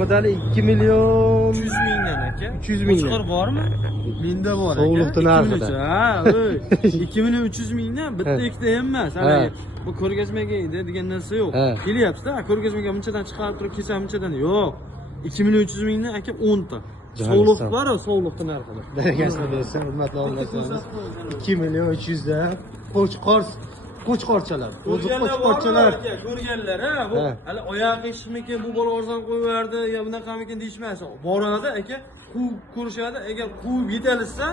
Modeli 2 milyon 300 mingdan aka. 300 mingdan. Boshqar bormi? Menda bor aka. Sovuqlikdan narxida. Ha, 2300 mingdan bitta ikkita emas. Hali bu ko'rgazmaga degan narsa yo'q. Kelyapti-da, ko'rgazmaga bunchadan chiqarib turib kelsa bunchadan yo'q. 2300 mingdan aka 10 ta. Sovuqlik bor, sovuqlikdan narxida. Daragasiga bersa, hurmatli obunachilarimiz 2 milyon 300 dan qo'chqorchalar. O'zi qo'chqorchalar. Ko'rganlar, ha, bu hali oyoq eshitmikin, bu bola arzon qo'yverdi, yo bunaqamikin deyishmaysan. Boradi aka, quvib ko'rishadi. Agar quvib yetalsa,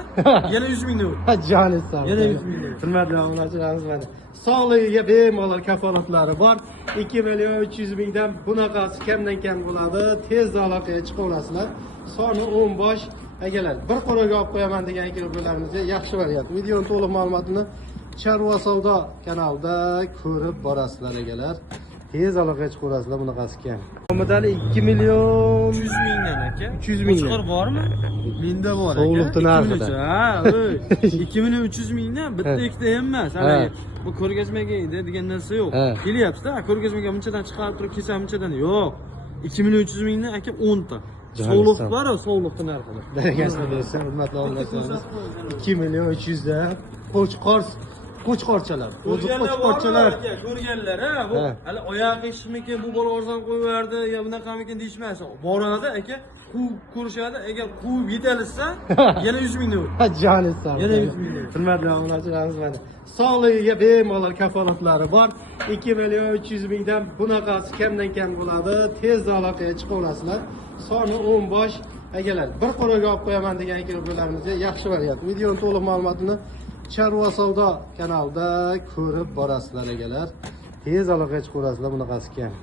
yana 100 ming ur. Joningiz sog' Yana 100 ming ur. Hurmatli obunachilarimiz mana sog'ligiga bemalol kafolatlari bor. 2 milyon 300 mingdan bunaqasi kamdan kam bo'ladi. Tezda aloqaga chiqa olasizlar. Soni 10 bosh egalar. Bir qo'raga olib qo'yaman degan ekiroplarimizga yaxshi variant. Videoning to'liq ma'lumotini Chorva savdo kanalida ko'rib borasizlar egalar. Tez aloqaga chiqa olasizlar bunaqasi kam. Modeli 2 milyon 300 mingdan aka. 300 mingdan. Boshqar bormi? Menda bor aka. Sovuqlikdan narxida. Ha, 2300 mingdan bitta ikkita emas. Hali bu ko'rgazmaga degan narsa yo'q. Kelyapti-da, ko'rgazmaga bunchadan chiqarib turib kelsa bunchadan yo'q. 2300 mingdan aka 10 ta. Sovuqlik bor, sovuqlikdan narxida. Daragasiga bersa, hurmatli obunachilarimiz 2 milyon 300 dan qo'chqorchalar. O'zi qo'chqorchalar. Ko'rganlar, ha, bu hali oyoq eshitmikin, bu bola arzon qo'yverdi, yo bunaqamikin deyishmaysan. Boradi aka, quvib ko'rishadi. Agar quvib yetalsa, yana 100 ming ur. Joningiz sog'. Yana 100 ming ur. Hurmatli obunachilarimiz mana sog'ligiga bemalol kafolatlari bor. 2 milyon 300 mingdan bunaqasi kamdan kam bo'ladi. Tezda aloqaga chiqa olasizlar. Soni 10 bosh egalar. Bir qo'raga olib qo'yaman degan ekiroplarimizga yaxshi variant. Videoning to'liq ma'lumotini Chorva savdo kanalida ko'rib borasizlar egalar. Tez aloqaga chiqa olasizlar bunaqasi kam.